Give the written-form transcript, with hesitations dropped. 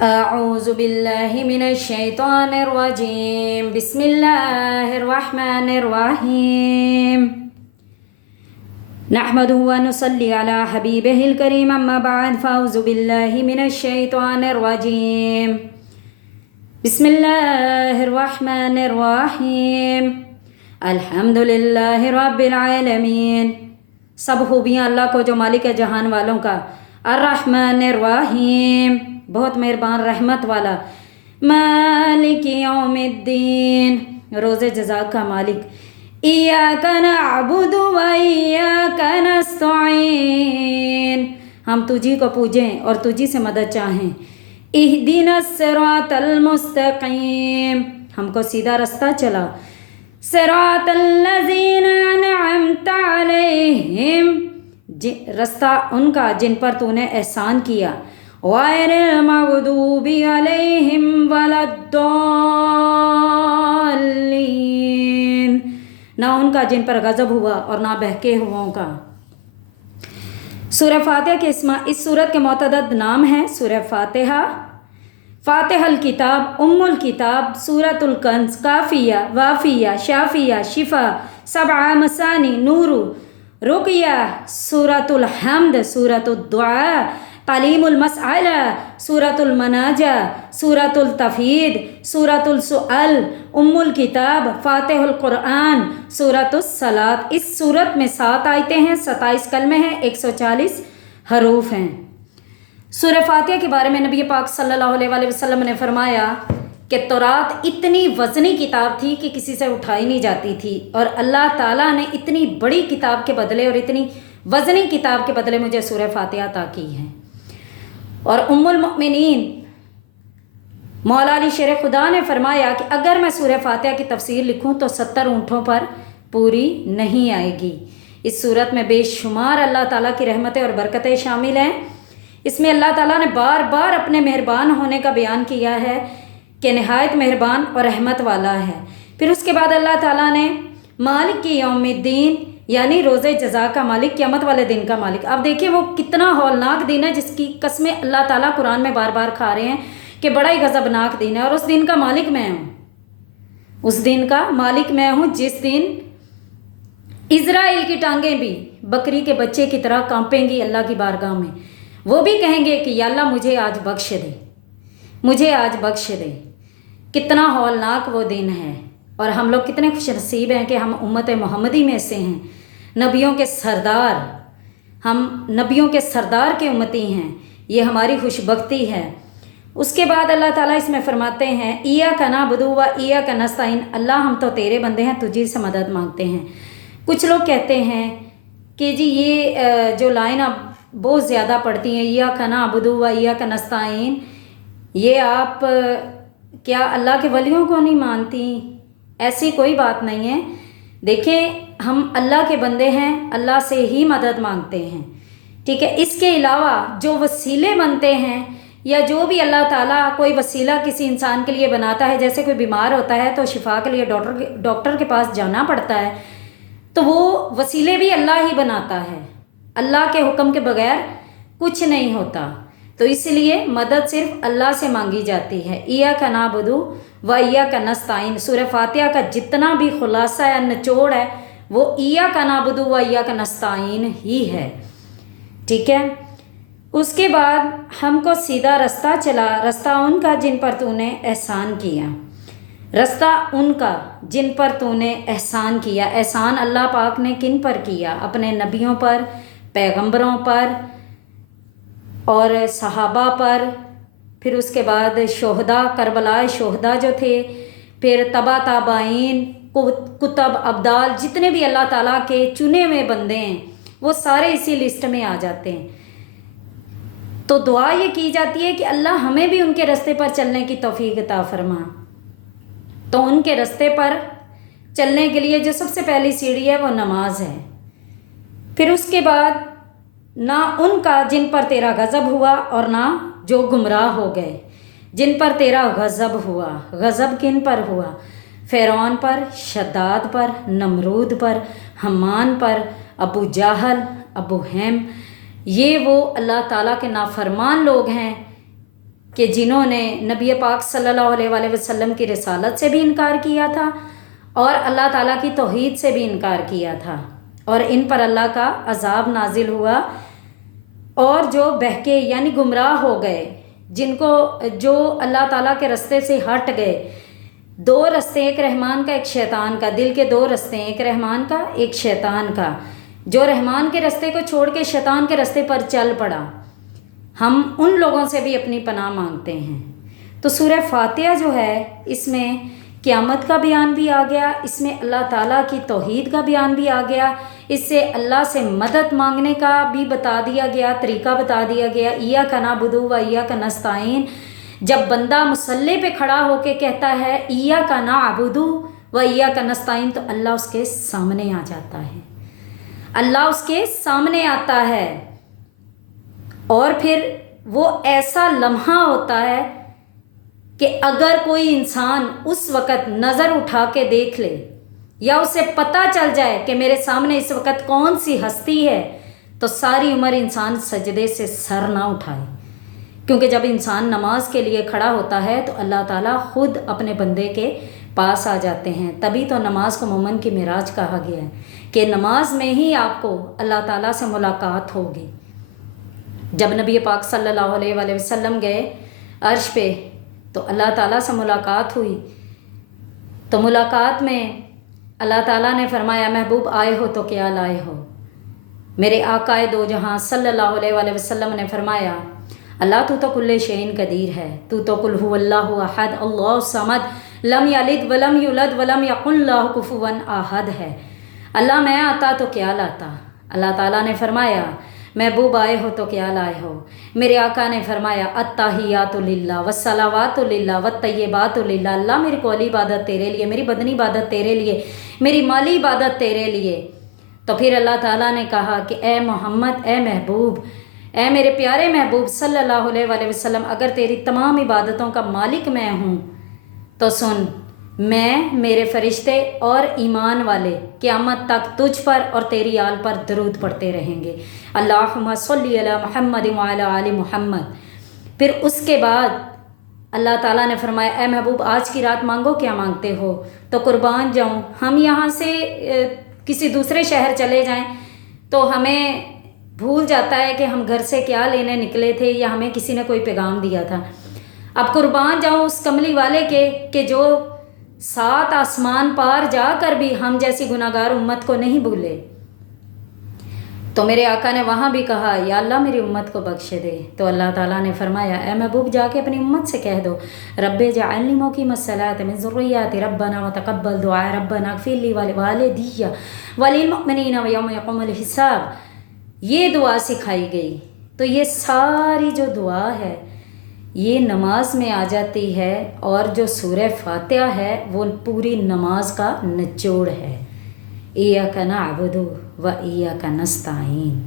أعوذ بالله من الشيطان الرجيم بسم الله الرحمن الرحيم نحمده ونصلي على حبيبه الكريم أما بعد فأعوذ بالله من الشيطان الرجيم بسم الله الرحمن الرحيم الحمد لله رب العالمين सब खूबियाँ अल्लाह को जो मालिक है जहान वालों का। अर्रहमान अर्रहीम बहुत मेहरबान रहमत वाला। मालिक यौमिद्दीन रोज़े जज़ा का मालिक। इय्याका नअबुदु व इय्याका नस्तईन हम तुझी को पूजें और तुझी से मदद चाहें। इहदिनस सिरातल मुस्तकीम हमको सीधा रास्ता चला। सिरातल्लज़ीना अनअमता अलैहिम रास्ता उनका जिन पर तूने एहसान किया। गैरिल मग़दूबि अलैहिम वलद्दाल्लीन ना उनका जिन पर गज़ब हुआ और ना बहके हुओं का। सूरह फातिहा के इस सूरत के मुतअद्दिद नाम हैं। सूरह फातिहा, फातिहल किताब, उम्मुल किताब, सूरतुल कंज़, काफिया, वाफिया, शाफिया, शिफा, सबआ मसानी, नूरू, रुक़िया, सूरतुल हम्द, सूरतुद दुआ, तालीमुल मसअला, सूरतुल मनाजा, सूरतुल तफहीद, सूरतुल सुअल, उम्मुल किताब, फातिहुल कुरआन, सूरतुस सलात। इस सूरत में 7 आयतें हैं, 27 कलमे हैं, 140 हरूफ हैं। सूरह फातिहा के बारे में नबी पाक सल्लल्लाहु अलैहि वसल्लम ने फरमाया कि तौरात इतनी वज़नी किताब थी कि किसी से उठाई नहीं जाती थी, और अल्लाह ताला ने इतनी बड़ी किताब के बदले और इतनी वज़नी किताब के बदले मुझे सूरह फातिहा अता की है। और उम्मुल मोमिनीन मौला अली शेर खुदा ने फरमाया कि अगर मैं सूरह फातिहा की तफसीर लिखूं तो 70 ऊँटों पर पूरी नहीं आएगी। इस सूरत में बेशुमार अल्लाह ताला की रहमतें और बरकतें शामिल हैं। इसमें अल्लाह ताला ने बार बार अपने मेहरबान होने का बयान किया है कि नहायत मेहरबान और रहमत वाला है। फिर उसके बाद अल्लाह ताला ने मालिक की यौमिद्दीन यानी रोज़े जज़ा का मालिक, क़यामत वाले दिन का मालिक। अब देखिए वो कितना हौलनाक दिन है जिसकी कस्में अल्लाह ताला कुरान में बार बार खा रहे हैं कि बड़ा ही गज़बनाक दिन है। और उस दिन का मालिक मैं हूँ, उस दिन का मालिक मैं हूँ जिस दिन इज़राइल की टांगें भी बकरी के बच्चे की तरह कांपेंगी अल्लाह की बारगाह में। वो भी कहेंगे कि या अल्लाह मुझे आज बख्श दे, मुझे आज बख्श दे। कितना हौलनाक वो दिन है। और हम लोग कितने खुश नसीब हैं कि हम उम्मत मोहम्मदी में से हैं, नबियों के सरदार, हम नबियों के सरदार के उम्मती हैं। ये हमारी खुशबख्ती है। उसके बाद अल्लाह ताला इसमें फरमाते हैं इय्याका नअबुदु व इय्याका नस्तईन अल्लाह हम तो तेरे बंदे हैं, तुझी से मदद मांगते हैं। कुछ लोग कहते हैं कि जी ये जो लाइन आप बहुत ज़्यादा पढ़ती हैं इय्याका नअबुदु व इय्याका नस्तईन, ये आप क्या अल्लाह के वलियों को नहीं मानती? ऐसी कोई बात नहीं है। देखें हम अल्लाह के बंदे हैं, अल्लाह से ही मदद मांगते हैं, ठीक है। इसके अलावा जो वसीले बनते हैं या जो भी अल्लाह ताला कोई वसीला किसी इंसान के लिए बनाता है, जैसे कोई बीमार होता है तो शिफा के लिए डॉक्टर के पास जाना पड़ता है, तो वो वसीले भी अल्लाह ही बनाता है। अल्लाह के हुक्म के बगैर कुछ नहीं होता। तो इसलिए मदद सिर्फ अल्लाह से मांगी जाती है। इय्याका नअबुदु व इय्याका नस्तईन सूरह फातिहा का जितना भी खुलासा है, निचोड़ है, वो इय्याका नअबुदु व इय्याका नस्तईन ही है, ठीक है। उसके बाद हमको सीधा रास्ता चला। रास्ता उनका जिन पर तूने एहसान किया, रास्ता उनका जिन पर तूने एहसान किया। एहसान अल्लाह पाक ने किन पर किया? अपने नबियों पर, पैगंबरों पर और सहाबा पर। फिर उसके बाद शोहदा, करबला शोहदा जो थे, फिर तबा ताबाइन, कुतब, अब्दाल, जितने भी अल्लाह ताला के चुने हुए बंदे हैं वो सारे इसी लिस्ट में आ जाते हैं। तो दुआ ये की जाती है कि अल्लाह हमें भी उनके रास्ते पर चलने की तौफीक अता फरमा। तो उनके रास्ते पर चलने के लिए जो सबसे पहली सीढ़ी है वो नमाज है। फिर उसके बाद ना उनका जिन पर तेरा गज़ब हुआ और ना जो गुमराह हो गए, जिन पर तेरा गज़ब हुआ। गज़ब किन पर हुआ? फ़िरौन पर, शद्दाद पर, नमरूद पर, हम्मान पर, अबू जाहल, अबू हेम। ये वो अल्लाह ताला के नाफरमान लोग हैं کہ جنہوں نے نبی پاک صلی اللہ علیہ وآلہ وسلم کی رسالت سے بھی انکار کیا تھا اور اللہ تعالیٰ کی توحید سے بھی انکار کیا تھا، اور ان پر اللہ کا عذاب نازل ہوا، اور جو بہکے یعنی گمراہ ہو گئے، جو اللہ تعالیٰ کے رستے سے ہٹ گئے، دو رستے، ایک رحمان کا ایک شیطان کا، دل کے دو رستے ہیں، ایک رحمان کا ایک شیطان کا، جو رحمان کے رستے کو چھوڑ کے شیطان کے رستے پر چل پڑا، ہم ان لوگوں سے بھی اپنی پناہ مانگتے ہیں۔ تو سورہ فاتحہ جو ہے اس میں قیامت کا بیان بھی آ گیا، اس میں اللہ تعالیٰ کی توحید کا بیان بھی آ گیا، اس سے اللہ سے مدد مانگنے کا بھی بتا دیا گیا، طریقہ بتا دیا گیا، ایاک نعبد و ایاک نستعین۔ جب بندہ مصلی پہ کھڑا ہو کے کہتا ہے ایاک نعبد و ایاک نستعین، تو اللہ اس کے سامنے آ جاتا ہے، اللہ اس کے سامنے آتا ہے، اور پھر وہ ایسا لمحہ ہوتا ہے کہ اگر کوئی انسان اس وقت نظر اٹھا کے دیکھ لے یا اسے پتہ چل جائے کہ میرے سامنے اس وقت کون سی ہستی ہے، تو ساری عمر انسان سجدے سے سر نہ اٹھائے، کیونکہ جب انسان نماز کے لیے کھڑا ہوتا ہے تو اللہ تعالیٰ خود اپنے بندے کے پاس آ جاتے ہیں۔ تبھی تو نماز کو مومن کی معراج کہا گیا ہے کہ نماز میں ہی آپ کو اللہ تعالیٰ سے ملاقات ہوگی۔ جب نبی پاک صلی اللہ علیہ وآلہ وسلم گئے عرش پہ تو اللہ تعالیٰ سے ملاقات ہوئی، تو ملاقات میں اللہ تعالیٰ نے فرمایا محبوب آئے ہو تو کیا لائے ہو؟ میرے آقا دو جہاں صلی اللہ علیہ وآلہ وسلم نے فرمایا اللہ تو کل شیء قدیر ہے، تو قل هو اللہ احد اللہ الصمد لم یلد ولم یولد ولم یکن لہ کفوا احد ہے۔ اللہ میں آتا تو کیا لاتا؟ اللہ تعالیٰ نے فرمایا محبوب آئے ہو تو کیا لائے ہو؟ میرے آقا نے فرمایا التحیات للہ والصلوات للہ والطیبات للہ، اللہ میری قولی عبادت تیرے لیے، میری بدنی عبادت تیرے لیے، میری مالی عبادت تیرے لیے۔ تو پھر اللہ تعالیٰ نے کہا کہ اے محمد، اے محبوب، اے میرے پیارے محبوب صلی اللہ علیہ وآلہ وسلم، اگر تیری تمام عبادتوں کا مالک میں ہوں تو سن، میں، میرے فرشتے اور ایمان والے قیامت تک تجھ پر اور تیری آل پر درود پڑھتے رہیں گے، اللہم صلی علی محمد وعلی آل محمد۔ پھر اس کے بعد اللہ تعالیٰ نے فرمایا اے محبوب آج کی رات مانگو، کیا مانگتے ہو؟ تو قربان جاؤں، ہم یہاں سے کسی دوسرے شہر چلے جائیں تو ہمیں بھول جاتا ہے کہ ہم گھر سے کیا لینے نکلے تھے یا ہمیں کسی نے کوئی پیغام دیا تھا۔ اب قربان جاؤں اس کملی والے کے کہ جو 7 آسمان پار جا کر بھی ہم جیسی گناہگار امت کو نہیں بھولے۔ تو میرے آقا نے وہاں بھی کہا یا اللہ میری امت کو بخش دے، تو اللہ تعالیٰ نے فرمایا اے محبوب جا کے اپنی امت سے کہہ دو رب اجعلنی مقیم الصلاۃ من ذریتی ربنا وتقبل دعاء ربنا اغفر لی ولوالدی وللمؤمنین ویوم یقوم الحساب۔ یہ دعا سکھائی گئی۔ تو یہ ساری جو دعا ہے یہ نماز میں آ جاتی ہے، اور جو سورہ فاتحہ ہے وہ پوری نماز کا نچوڑ ہے، ایاک نعبد و ایاک نستعین۔